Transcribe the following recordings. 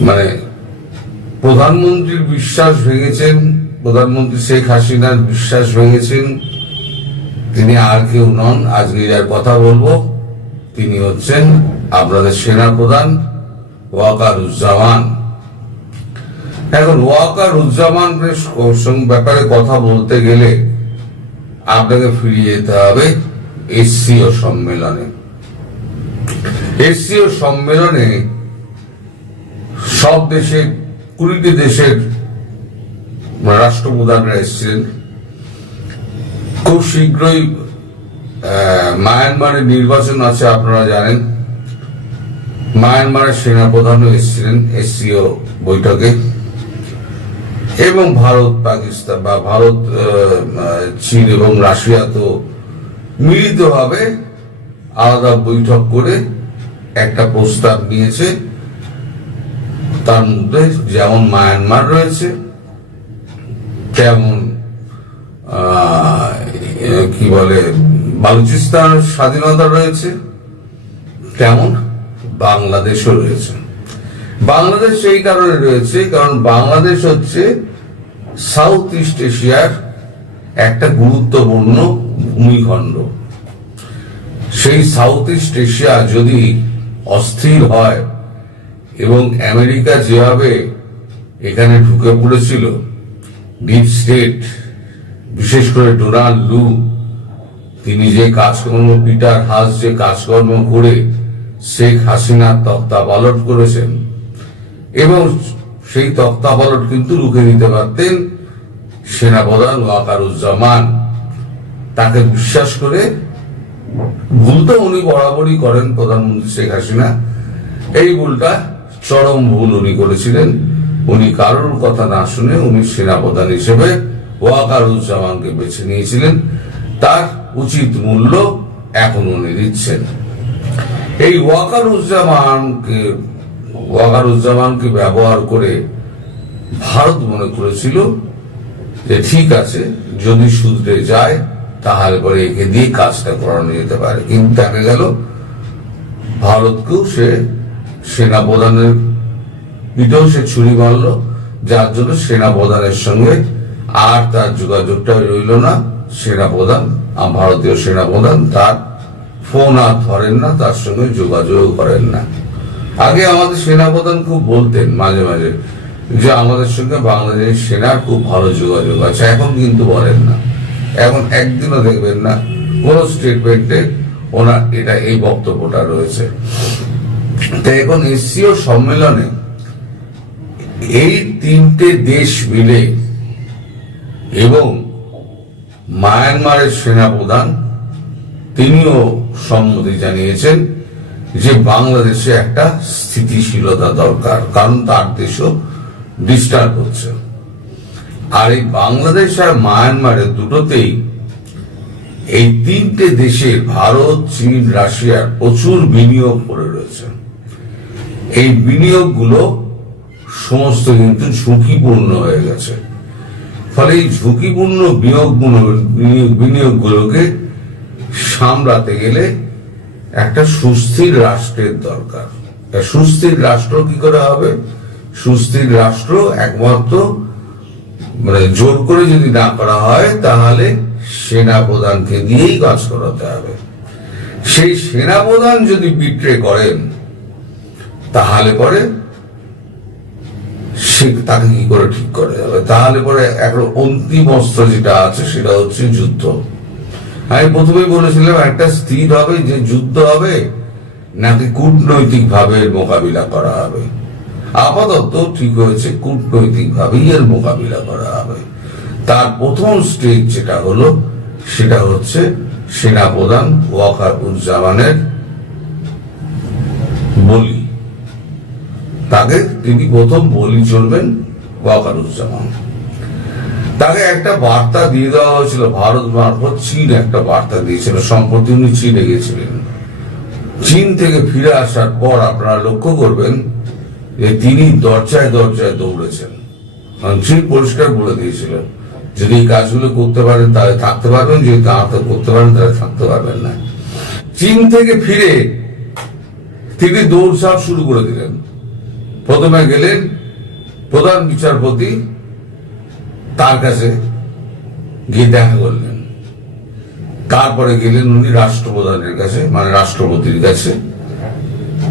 মানে প্রধানমন্ত্রীর বিশ্বাস ভেঙেছেন, প্রধানমন্ত্রী শেখ হাসিনার বিশ্বাস ভেঙেছেন। তিনি আর কেউ নন আজকে যার কথা বলব। তিনি হচ্ছেন আপনাদের সেনা প্রধান ওয়াকারুজ্জামান। এখন ওয়াকারুজ্জামানের সঙ্গে ব্যাপারে কথা বলতে গেলে আপনাকে ফিরিয়ে যেতে হবে এসসিও সম্মেলনে। এসসিও সম্মেলনে সব দেশে কুড়িটি দেশের রাষ্ট্রপ্রধানরা এসেছিলেন। খুব শীঘ্রই আহ, মায়ানমারের নির্বাচন আছে আপনারা জানেন। মায়ানমারের সেনাপ্রধানও এসেছিলেন এসসিও বৈঠকে। এবং ভারত পাকিস্তান বা ভারত চীন এবং রাশিয়া তো মিলিতভাবে আলাদা বৈঠক করে একটা প্রস্তাব নিয়েছে। তার মধ্যে যেমন মায়ানমার রয়েছে, তেমন কি বলে, বালুচিস্তান স্বাধীনতা রয়েছে, তেমন বাংলাদেশও রয়েছে। বাংলাদেশ সেই কারণে রয়েছে, কারণ বাংলাদেশ হচ্ছে সাউথ ইস্ট এশিয়ার একটা গুরুত্বপূর্ণ ভূমিখণ্ড। সেই সাউথ ইস্ট এশিয়া যদি অস্থির হয় এবং আমেরিকা যেভাবে এখানে ঢুকে পড়েছিল ডিপ স্টেট বিশেষ করে ডোনাল্ড লু, তিনি যে কাজকর্ম, পিটার হাস যে কাজকর্ম করে শেখ হাসিনার তত্ত্বাবলট করেছেন, এবং সেই তত্ত্বাবলট কিন্তু রুখে দিতে পারতেন সেনাপ্রধান ওয়াকারুজ্জামান। তাকে বিশ্বাস করে ভুল তো উনি বরাবরই করেন প্রধানমন্ত্রী শেখ হাসিনা। এই ভুলটা চরম ভুল উনি করেছিলেন। উনি কারোর কথা না শুনে উনি সেনাপ্রধান হিসেবে ওয়াকারুজ্জামানকে বেছে নিয়েছিলেন। তার উচিত মূল্য এখন উনি দিচ্ছেন। এই ওয়াকারুজ্জামানকে ওয়াকারুজ্জামানকে ব্যবহার করে ভারত মনে করেছিল যে ঠিক আছে, যদি সুদরে যায়, তাহলে পরে একে দিয়ে কাজটা করানো যেতে পারে। কিন্তু দেখা গেল, ভারতকেও সে সেনাপ্রধানের পিঠেও সে ছুরি মারল যার জন্য সেনাপ্রধানের সঙ্গে আর তার যোগাযোগটা রইল না। সেনাপ্রধান ভারতীয় সেনাপ্রধান, তার ফোন আর ধরেন না, তার সঙ্গে যোগাযোগ করেন না। আগে আমাদের সেনাপ্রধান খুব বলতেন মাঝে মাঝে যে আমাদের সঙ্গে বাংলাদেশ সেনার খুব ভালো যোগাযোগ আছে। এখন কিন্তু বলেন না। এখন একদিনও দেখবেন না। কোন স্টেটমেন্টে ওনার এটা এই বক্তব্যটা রয়েছে। তো এখন এসসিও সম্মেলনে এই তিনটে দেশ মিলে এবং মায়ানমারের সেনাপ্রধান তিনিও সম্মতি জানিয়েছেন যে বাংলাদেশে একটা স্থিতিশীলতা দরকার, কারণ তার দেশও ডিস্টার্ব হচ্ছে। আর এই বাংলাদেশ আর মায়ানমারের দুটোতেই এই তিনটে দেশের ভারত, চীন রাশিয়ার প্রচুর বিনিয়োগ করে রয়েছে। এই বিনিয়োগগুলো সমস্ত কিন্তু ঝুঁকিপূর্ণ হয়ে গেছে। ফলে এই ঝুঁকিপূর্ণ বিনিয়োগগুলো বিনিয়োগগুলোকে সামলাতে গেলে একটা সুস্থির রাষ্ট্রের দরকার। সুস্থির রাষ্ট্র কি করে হবে? সুস্থির রাষ্ট্র একমাত্র মানে জোর করে যদি না করা হয়, তাহলে সেনা প্রধানকে দিয়েই কাজ করাতে হবে। সেই সেনা প্রধান যদি বিট্রে করেন তাহলে পরে সে তাকে কি করে ঠিক করে? যাবে তাহলে পরে একটা অন্তিম অস্ত্র যেটা আছে, সেটা হচ্ছে যুদ্ধ। আমি প্রথমেই বলেছিলাম, একটা স্থির হবে, যে যুদ্ধ হবে, নাকি কূটনৈতিক ভাবে মোকাবিলা করা হবে। আপাতত ঠিক হয়েছে কূটনৈতিক ভাবেই এর মোকাবিলা করা হবে। তার প্রথম স্টেজ যেটা হলো, সেটা হচ্ছে সেনাপ্রধান ওয়াকার উজ্জামানের বলি। তাকে তিনি প্রথম বলি চলবেন ওয়াকারুজ্জামান। তাকে একটা বার্তা দিয়ে দেওয়া হয়েছিল, ভারত মারফত চীন একটা বার্তা দিয়েছিল, সম্প্রতি উনি চীনে গেছিলেন চীন থেকে ফিরে আসার পর আপনারা লক্ষ্য করবেন যে তিনি দরজায় দরজায় দৌড়েছেন। চীন পরিষ্কার বলে দিয়েছিলেন যদি এই কাজগুলো করতে পারেন তাহলে থাকতে পারবেন, যদি তা করতে পারেন তাহলে থাকতে পারবেন না। চীন থেকে ফিরে তিনি দৌড়ঝাঁপ শুরু করে দিলেন। প্রথমে গেলেন প্রধান বিচারপতি, তার কাছে গিয়ে দেখা করলেন। তারপরে গেলেন উনি রাষ্ট্রপ্রধানের কাছে মানে রাষ্ট্রপতির কাছে।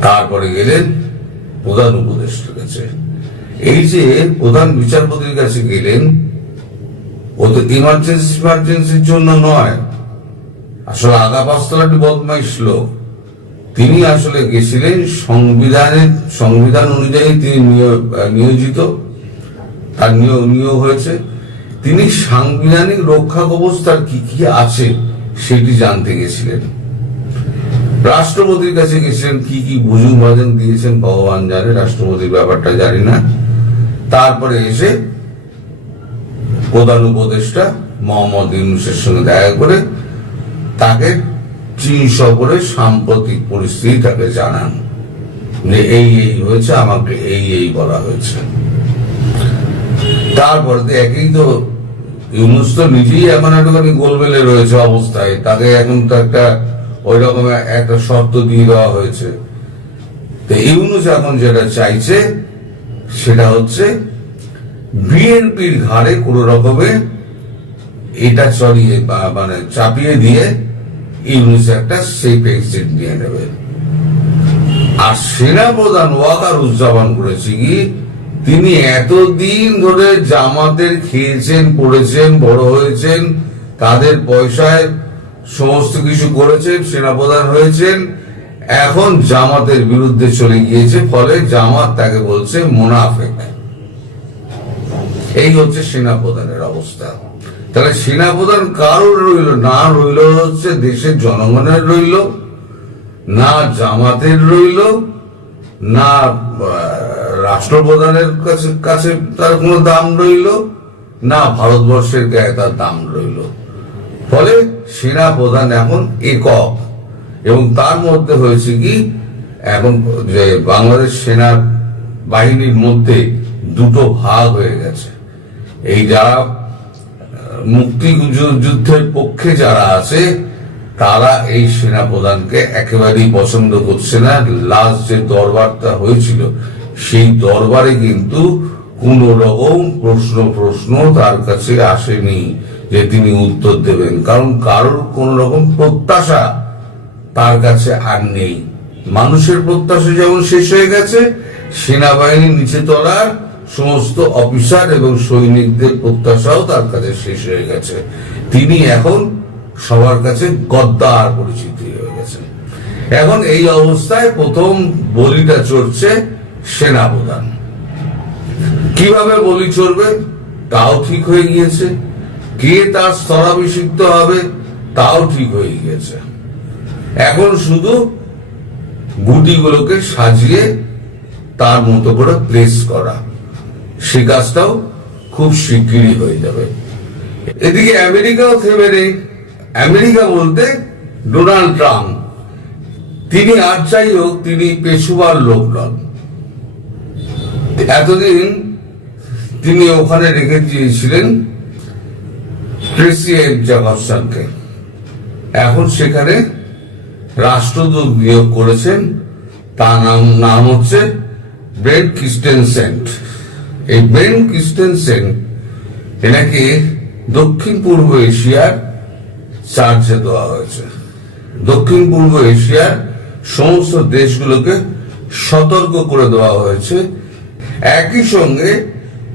তারপরে গেলেন প্রধান উপদেষ্টার কাছে। এই যে প্রধান বিচারপতির কাছে গেলেন, ও তো ইমার্জেন্সি ইমার্জেন্সির জন্য নয়। আসলে আগা পাঁচতলাটি বদমাইশ লোক। তিনি আসলে গেছিলেন সংবিধানের সংবিধান অনুযায়ী তিনি নিয়- নিয়োজিত। তার নিয়োগ হয়েছে। তিনি সাংবিধানিক রক্ষা কবস্থার কি কি আছে সেটি জানতে গেছিলেন। রাষ্ট্রপতির কাছে গেছিলেন, কি কি বুঝুন ভাজন দিয়েছেন ভগবান জানে, রাষ্ট্রপতির ব্যাপারটা জানি না। তারপরে এসে প্রধান উপদেষ্টা মোহাম্মদ ইউনুসের সঙ্গে দেখা করে তাকে চীন সফরে সাম্প্রতিক পরিস্থিতি তাকে জানান। যে এই এই হয়েছে, আমাকে এই এই বলা হয়েছে। তারপর একই তো, ইউনুস তো নিজেই এখন একটুখানি গোলমেলে রয়েছে অবস্থায়। তাকে এখন তো একটা ওই রকম একটা শর্ত দিয়ে দেওয়া হয়েছে। তো ইউনুস এখন যেটা চাইছে, সেটা হচ্ছে বিএনপির ঘাড়ে কোনো রকমে এটা চড়িয়ে মানে চাপিয়ে দিয়ে ইউনুস একটা সেফ নিয়ে নেবে। আর সেনাপ্রধান ওয়াকারুজ্জামান করেছে কি, তিনি এতদিন ধরে জামাতের খেয়েছেন, পড়েছেন, বড় হয়েছেন, তাদের পয়সায় সমস্ত কিছু করেছেন, সেনাপ্রধান হয়েছেন, এখন জামাতের বিরুদ্ধে চলে গিয়েছে, ফলে জামাত তাকে বলছে মোনাফেক। এই হচ্ছে সেনাপ্রধানের অবস্থা। তাহলে সেনাপ্রধান কারোর রইল, না রইল হচ্ছে দেশের জনগণের রইল, না জামাতের রইল, না রাষ্ট্রপ্রধানের কাছে কাছে তার কোনো দাম রইল, না ভারতবর্ষের গায়ে তার দাম রইল। ফলে সেনা প্রধান এখন একক, এবং তার মধ্যে হয়েছে কি, এখন যে বাংলাদেশ সেনা বাহিনীর মধ্যে দুটো ভাগ হয়ে গেছে। এই যারা মুক্তি যুদ্ধের পক্ষে যারা আছে, তারা এই সেনা প্রধানকে একেবারেই পছন্দ করছে না। লাস্ট যে দরবারটা হয়েছিল, সেই দরবারে কিন্তু কোন রকম প্রশ্ন প্রশ্ন তার কাছে আসেনি যে তিনি উত্তর দেবেন। কারণ কারোর কোন রকম প্রত্যাশা তার কাছে আর নেই। মানুষের প্রত্যাশা যেমন শেষ হয়ে গেছে, সেনাবাহিনীর নিচে তলার সমস্ত অফিসার এবং সৈনিকদের প্রত্যাশাও তার কাছে শেষ হয়ে গেছে। তিনি এখন সবার কাছে গদ্দার পরিচিতি হয়ে গেছে এখন এই অবস্থায় প্রথম বলিটা চড়ছে সেনাপ্রধান। কীভাবে বলি চলবে তাও ঠিক হয়ে গিয়েছে। কে তার স্তরাভিষিক্ত হবে? তাও ঠিক হয়ে গিয়েছে। এখন শুধু গুটিগুলোকে সাজিয়ে তার মতো করে প্লেস করা। সে কাজটাও খুব শিগগিরই হয়ে যাবে। এদিকে আমেরিকাও থেমে নেই। আমেরিকা বলতে ডোনাল্ড ট্রাম্প। তিনি আর যাই হোক, তিনি পেশুবার লোক নন। এতদিন তিনি ওখানে রেখে দিয়েছিলেন ট্রেসি এফ এখন সেখানে রাষ্ট্রদূত নিয়োগ করেছেন। তার নাম নাম হচ্ছে ব্রেন ক্রিস্টেনসেন্ট। এই ব্রেন ক্রিস্টেনসেন এনাকে দক্ষিণ পূর্ব এশিয়ার চার্জে দেওয়া হয়েছে। দক্ষিণ পূর্ব এশিয়ার সমস্ত দেশগুলোকে সতর্ক করে দেওয়া হয়েছে। একই সঙ্গে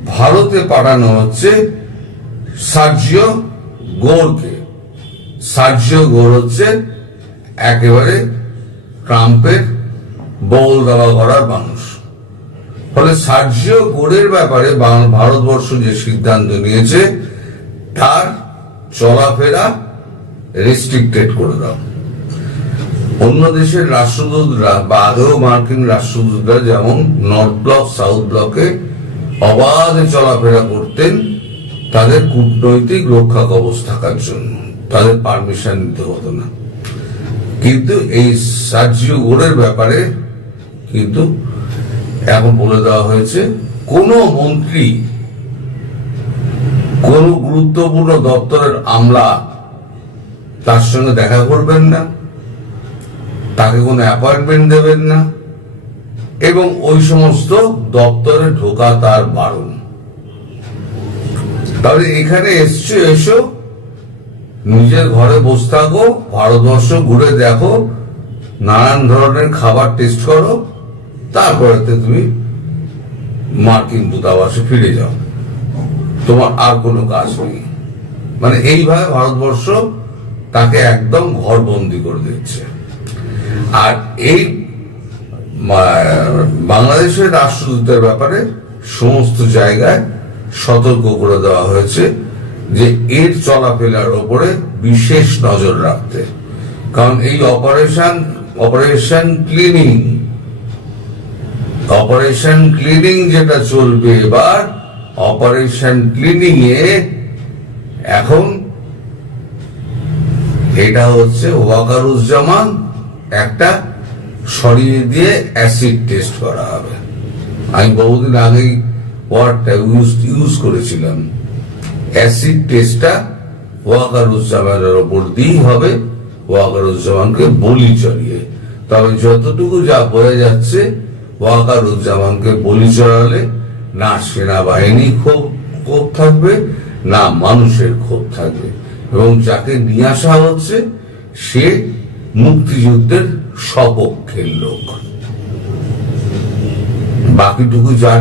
ভারতে পাঠানো হচ্ছে সার্জিও গোরকে। সার্জিও গোর হচ্ছে একেবারে ট্রাম্পের বল দেওয়া করার মানুষ। ফলে সার্জিও গোরের ব্যাপারে ভারতবর্ষ যে সিদ্ধান্ত নিয়েছে, তার চলাফেরা রেস্ট্রিক্টেড করে দাও। অন্য দেশের রাষ্ট্রদূতরা বা আগেও মার্কিন রাষ্ট্রদূতরা যেমন নর্থ ব্লক সাউথ ব্লকে অবাধে চলাফেরা করতেন, তাদের কূটনৈতিক রক্ষা কবচ থাকার জন্য তাদের পারমিশন নিতে হতো না। কিন্তু এই সার্জিও গোড়ের ব্যাপারে কিন্তু এখন বলে দেওয়া হয়েছে, কোন মন্ত্রী কোন গুরুত্বপূর্ণ দপ্তরের আমলা তার সঙ্গে দেখা করবেন না, তাকে কোনো অ্যাপয়েন্টমেন্ট দেবেন না, এবং ওই সমস্ত দপ্তরে ঢোকা তার বারণ। তাহলে এখানে এসছো, এসো, নিজের ঘরে বসে থাকো, ভারতবর্ষ ঘুরে দেখো, নানান ধরনের খাবার টেস্ট করো তারপরে তুমি মার্কিন দূতাবাসে ফিরে যাও। তোমার আর কোনো কাজ নেই। মানে এইভাবে ভারতবর্ষ তাকে একদম ঘরবন্দি করে দিচ্ছে। আর এই বাংলাদেশের রাষ্ট্রদূতের ব্যাপারে সমস্ত জায়গায় সতর্ক করে দেওয়া হয়েছে যে এর চলাফেরার ওপরে বিশেষ নজর রাখতে। কারণ এই operation operation cleaning operation cleaning যেটা চলবে এবার অপারেশন ক্লিনিং এ এখন এটা হচ্ছে ওয়াকারুজ্জামান একটা সরিয়ে দিয়ে অ্যাসিড টেস্ট করা হবে। আমি বহুদিন আগেই ওয়ার্ডটা ইউজ ইউজ করেছিলাম। অ্যাসিড টেস্টটা ওয়াকারুজ্জামানের ওপর দিয়েই হবে, ওয়াকারুজ্জামানকে বলি চড়িয়ে। তবে যতটুকু যা বোঝা যাচ্ছে ওয়াকারুজ্জামানকে বলি চড়ালে না সেনাবাহিনী ক্ষোভ ক্ষোভ থাকবে, না মানুষের ক্ষোভ থাকবে। এবং যাকে নিয়ে আসা হচ্ছে, সে মুক্তিযুদ্ধের সপক্ষের লোক। বাকিটুকু যা